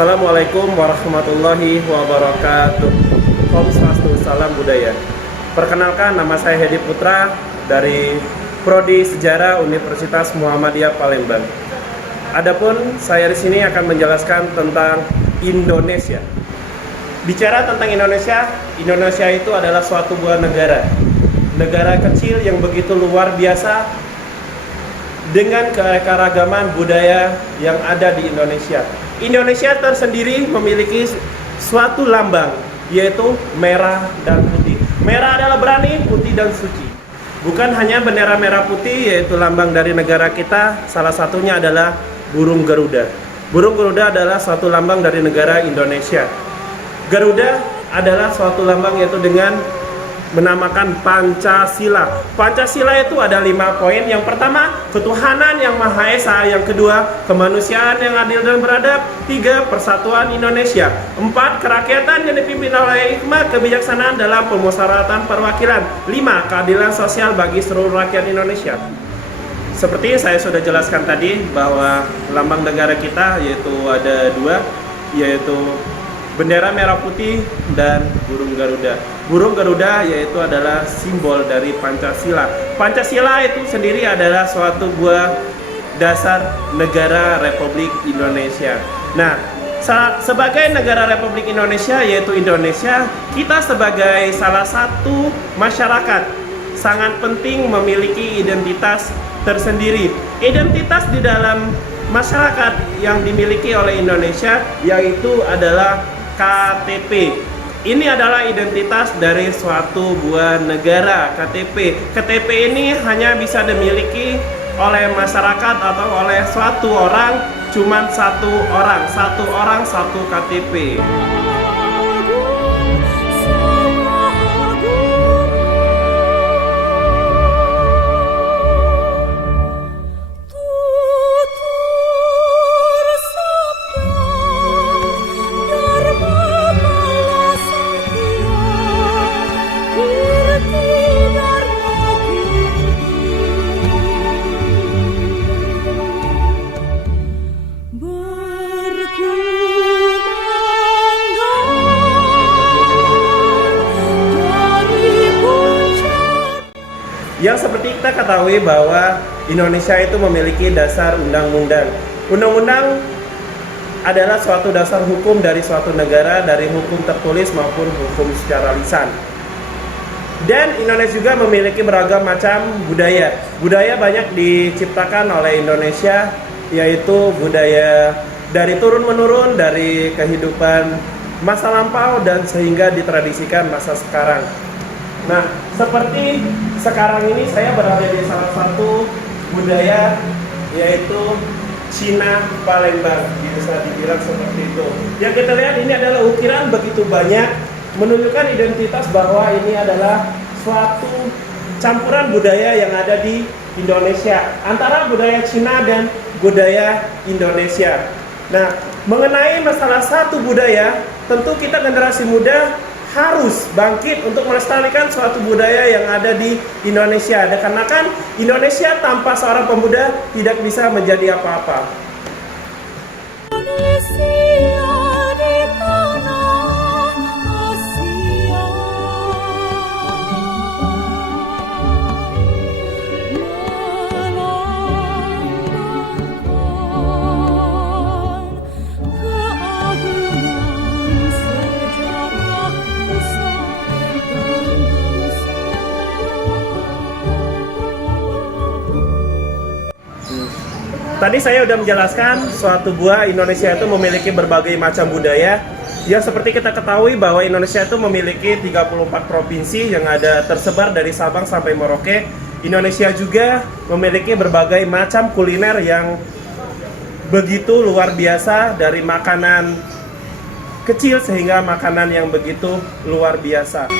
Assalamualaikum warahmatullahi wabarakatuh. Om Swastiastu, salam budaya. Perkenalkan, nama saya Hedi Putra dari Prodi Sejarah Universitas Muhammadiyah Palembang. Adapun saya di sini akan menjelaskan tentang Indonesia. Bicara tentang Indonesia, Indonesia itu adalah suatu buah negara. Negara kecil yang begitu luar biasa dengan keanekaragaman budaya yang ada di Indonesia. Indonesia tersendiri memiliki suatu lambang, yaitu merah dan putih. Merah adalah berani, putih dan suci. Bukan hanya bendera merah putih, yaitu lambang dari negara kita, salah satunya adalah burung Garuda. Burung Garuda adalah suatu lambang dari negara Indonesia. Garuda adalah suatu lambang yaitu dengan menamakan Pancasila. Pancasila itu ada 5 poin. Yang pertama, ketuhanan yang Maha Esa. Yang kedua, kemanusiaan yang adil dan beradab. 3, persatuan Indonesia. 4, kerakyatan yang dipimpin oleh hikmah kebijaksanaan dalam pemusyawaratan perwakilan. 5, keadilan sosial bagi seluruh rakyat Indonesia. Seperti saya sudah jelaskan tadi bahwa lambang negara kita yaitu ada 2, yaitu bendera merah putih dan burung Garuda. Burung Garuda yaitu adalah simbol dari Pancasila. Pancasila itu sendiri adalah suatu buah dasar negara Republik Indonesia. Nah, sebagai negara Republik Indonesia yaitu Indonesia, kita sebagai salah satu masyarakat sangat penting memiliki identitas tersendiri. Identitas di dalam masyarakat yang dimiliki oleh Indonesia yaitu adalah KTP. Ini adalah identitas dari suatu buah negara, KTP. KTP ini hanya bisa dimiliki oleh masyarakat atau oleh suatu orang, cuman satu orang satu KTP. Yang seperti kita ketahui bahwa Indonesia itu memiliki dasar undang-undang. Undang-undang adalah suatu dasar hukum dari suatu negara, dari hukum tertulis maupun hukum secara lisan. Dan Indonesia juga memiliki beragam macam budaya. Budaya banyak diciptakan oleh Indonesia, yaitu budaya dari turun-menurun, dari kehidupan masa lampau dan sehingga ditradisikan masa sekarang. Nah, seperti sekarang ini saya berada di salah satu budaya yaitu Cina Palembang, bisa dibilang seperti itu. Yang kita lihat ini adalah ukiran begitu banyak, menunjukkan identitas bahwa ini adalah suatu campuran budaya yang ada di Indonesia, antara budaya Cina dan budaya Indonesia. Nah, mengenai masalah satu budaya, tentu kita generasi muda harus bangkit untuk melestarikan suatu budaya yang ada di Indonesia. Karena kan Indonesia tanpa seorang pemuda tidak bisa menjadi apa-apa. Tadi saya sudah menjelaskan suatu buah Indonesia itu memiliki berbagai macam budaya. Ya, seperti kita ketahui bahwa Indonesia itu memiliki 34 provinsi yang ada tersebar dari Sabang sampai Merauke. Indonesia juga memiliki berbagai macam kuliner yang begitu luar biasa, dari makanan kecil sehingga makanan yang begitu luar biasa.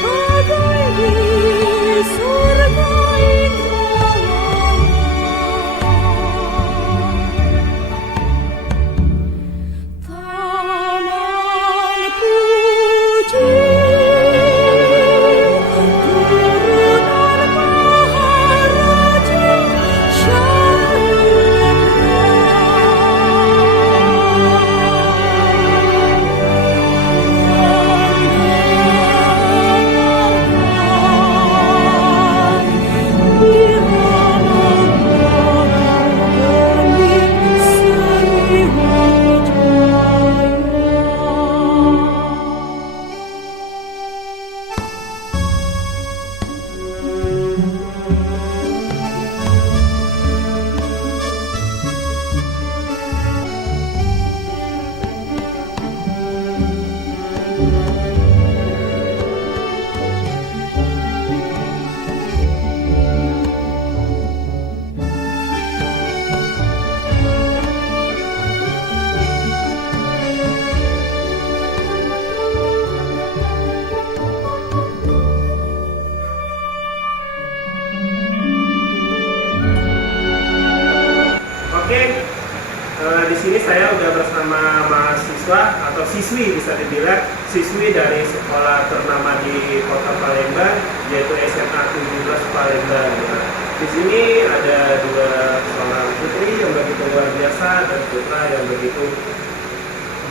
Oke, di sini saya udah bersama mahasiswa atau siswi, bisa dibilang siswi dari sekolah ternama di Kota Palembang, yaitu SMA 17 Palembang. Nah, di sini ada seorang putri yang begitu luar biasa dan putra yang begitu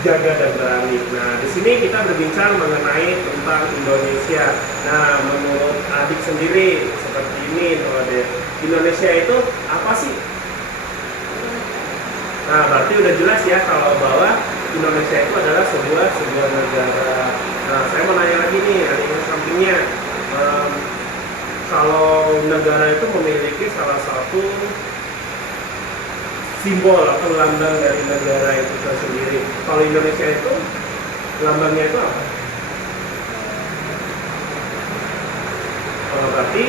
jaga dan berani. Nah, di sini kita berbincang mengenai tentang Indonesia. Nah, menurut adik sendiri seperti ini, Indonesia itu apa sih? Nah, berarti udah jelas ya kalau bahwa Indonesia itu adalah sebuah negara. Nah, saya mau nanya lagi nih, ada yang sampingnya. Kalau negara itu memiliki salah satu simbol atau lambang dari negara itu sendiri. Kalau Indonesia itu lambangnya itu apa? Berarti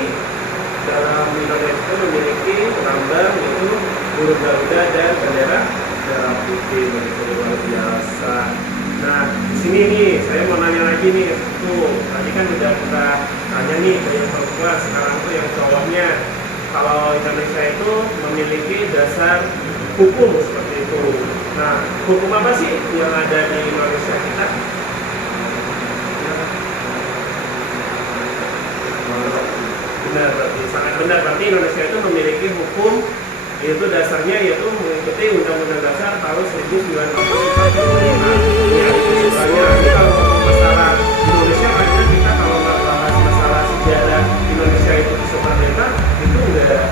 dalam Indonesia memiliki lambang itu burung Garuda dan bendera merah putih, begitu luar biasa. Nah, di sini nih saya mau nanya lagi nih, tadi kan udah kita tanya nih ke yang perempuan, sekarang tuh yang cowoknya. Kalau Indonesia itu memiliki dasar hukum seperti itu. Nah, hukum apa sih yang ada di Indonesia kita? Benar, berarti sangat benar. Berarti Indonesia itu memiliki hukum, yaitu dasarnya yaitu mengikuti Undang-Undang Dasar tahun 1945. Ini kalau ngomong masalah Indonesia, karena kita kalau nggak bahas masalah sejarah Indonesia itu merdeka, itu udah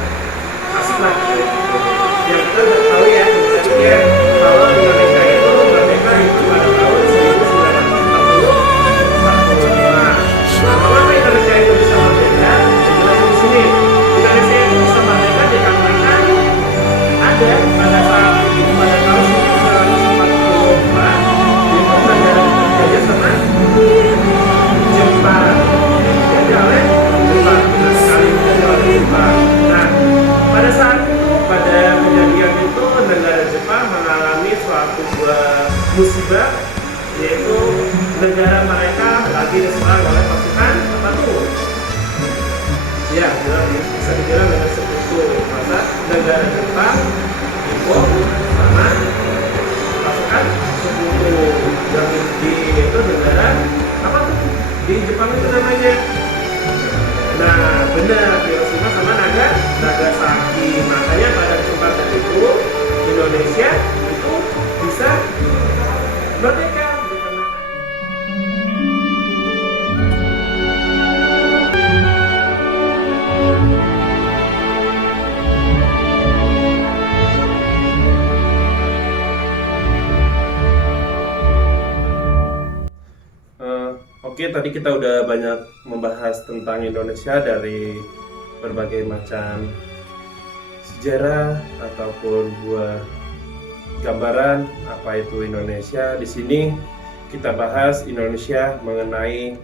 asik lah. Yang kita udah tahu ya, misalnya kalau Indonesia itu merdeka itu pada tahun 1945. Nah, kenapa Indonesia itu bisa merdeka? Di sini Indonesia itu bisa merdeka dikarenakan ada pada saat itu pada tahun 1944 di negara dijajah sama Jepang, dijajah oleh Jepang, benar sekali dijajah oleh Jepang. Nah, pada saat itu pada kejadian itu negara Jepang mengalami suatu musibah, yaitu negara mereka lagi diserang oleh pasukan apa tuh? Ya, bisa dibilang dengan sekutu. Masa negara Jepang dibom sama pasukan sekutu yang itu negara apa tuh? Di Jepang itu namanya. Nah, benar, Hiroshima sama Nagasaki. Makanya pada kesempatan itu Indonesia itu bisa merdeka. Oke, tadi kita udah banyak membahas tentang Indonesia dari berbagai macam sejarah ataupun buah gambaran apa itu Indonesia. Di sini kita bahas Indonesia mengenai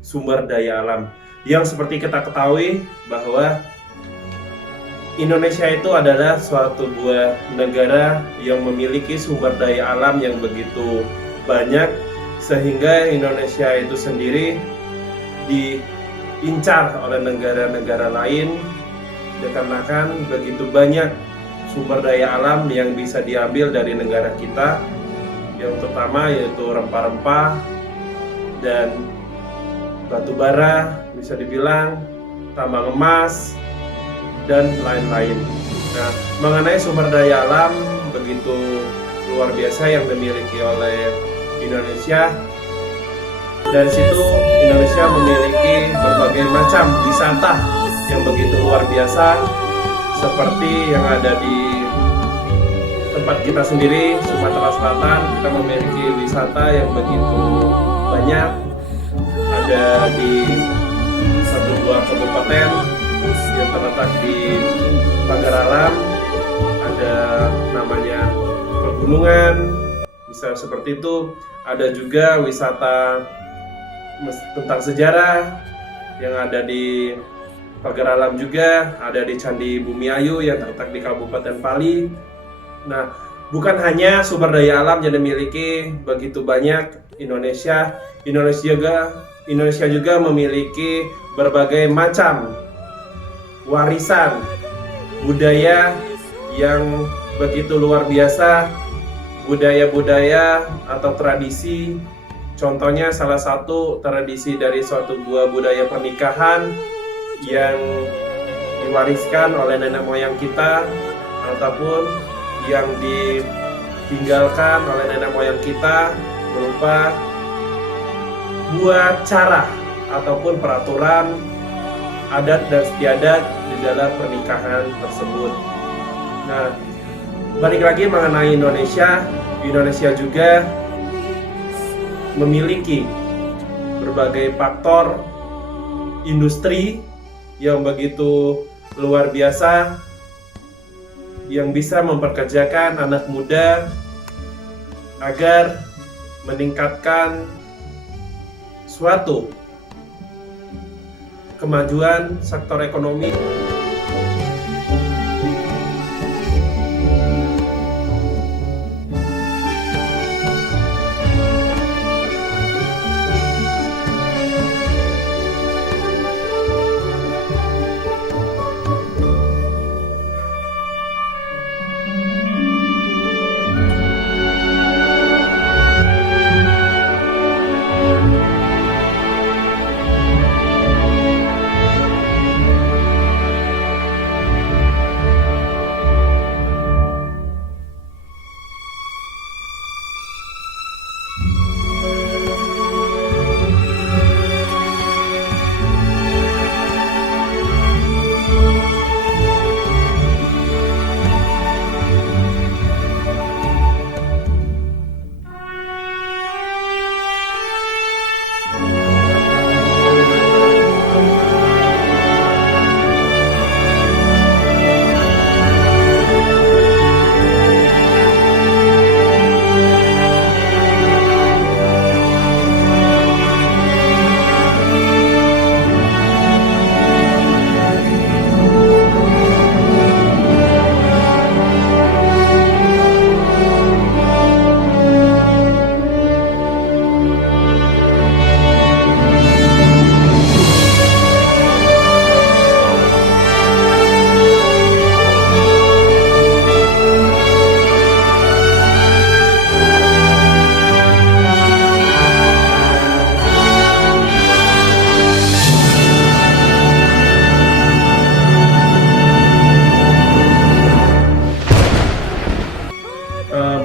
sumber daya alam yang seperti kita ketahui bahwa Indonesia itu adalah suatu buah negara yang memiliki sumber daya alam yang begitu banyak, sehingga Indonesia itu sendiri diincar oleh negara-negara lain dikarenakan begitu banyak sumber daya alam yang bisa diambil dari negara kita, yang terutama yaitu rempah-rempah dan batu bara, bisa dibilang tambang emas dan lain-lain. Nah, mengenai sumber daya alam begitu luar biasa yang dimiliki oleh Indonesia, dari situ Indonesia memiliki berbagai macam wisata yang begitu luar biasa, seperti yang ada di tempat kita sendiri, Sumatera Selatan. Kita memiliki wisata yang begitu banyak, ada di satu buah kabupaten yang terletak di Pagar Alam, ada namanya pegunungan, bisa seperti itu. Ada juga wisata tentang sejarah yang ada di Pagar Alam, juga ada di Candi Bumi Ayu yang terletak di Kabupaten Pali. Nah, bukan hanya sumber daya alam yang dimiliki begitu banyak Indonesia juga memiliki berbagai macam warisan budaya yang begitu luar biasa, budaya-budaya atau tradisi. Contohnya salah satu tradisi dari suatu buah budaya pernikahan yang diwariskan oleh nenek moyang kita ataupun yang ditinggalkan oleh nenek moyang kita berupa buah cara ataupun peraturan adat dan istiadat di dalam pernikahan tersebut. Nah, balik lagi mengenai Indonesia juga memiliki berbagai faktor industri yang begitu luar biasa yang bisa memperkerjakan anak muda agar meningkatkan suatu kemajuan sektor ekonomi.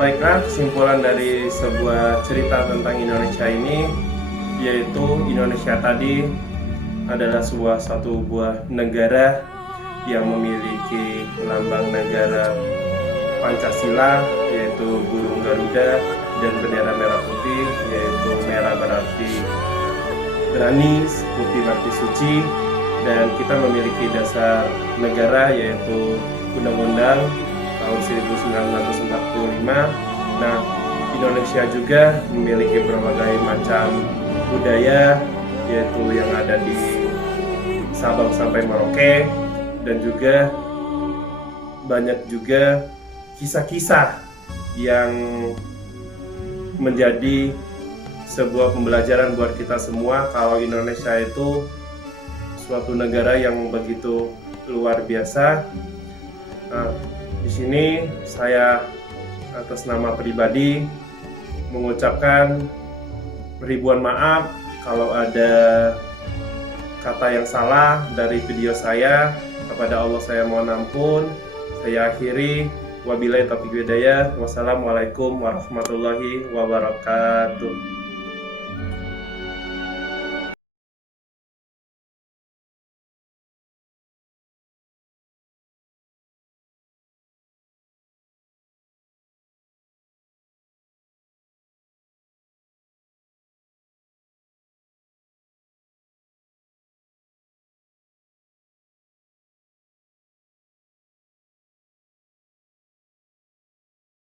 Baiklah, kesimpulan dari sebuah cerita tentang Indonesia ini yaitu Indonesia tadi adalah satu buah negara yang memiliki lambang negara Pancasila, yaitu burung Garuda, dan bendera merah putih, yaitu merah berarti berani, putih berarti suci, dan kita memiliki dasar negara yaitu Undang-Undang tahun 1945. Nah, Indonesia juga memiliki berbagai macam budaya, yaitu yang ada di Sabang sampai Merauke, dan juga banyak juga kisah-kisah yang menjadi sebuah pembelajaran buat kita semua kalau Indonesia itu suatu negara yang begitu luar biasa. Nah, di sini saya atas nama pribadi mengucapkan ribuan maaf kalau ada kata yang salah dari video saya. Kepada Allah saya mohon ampun. Saya akhiri, wabillahi taufiq wal hidayah. Wassalamualaikum warahmatullahi wabarakatuh.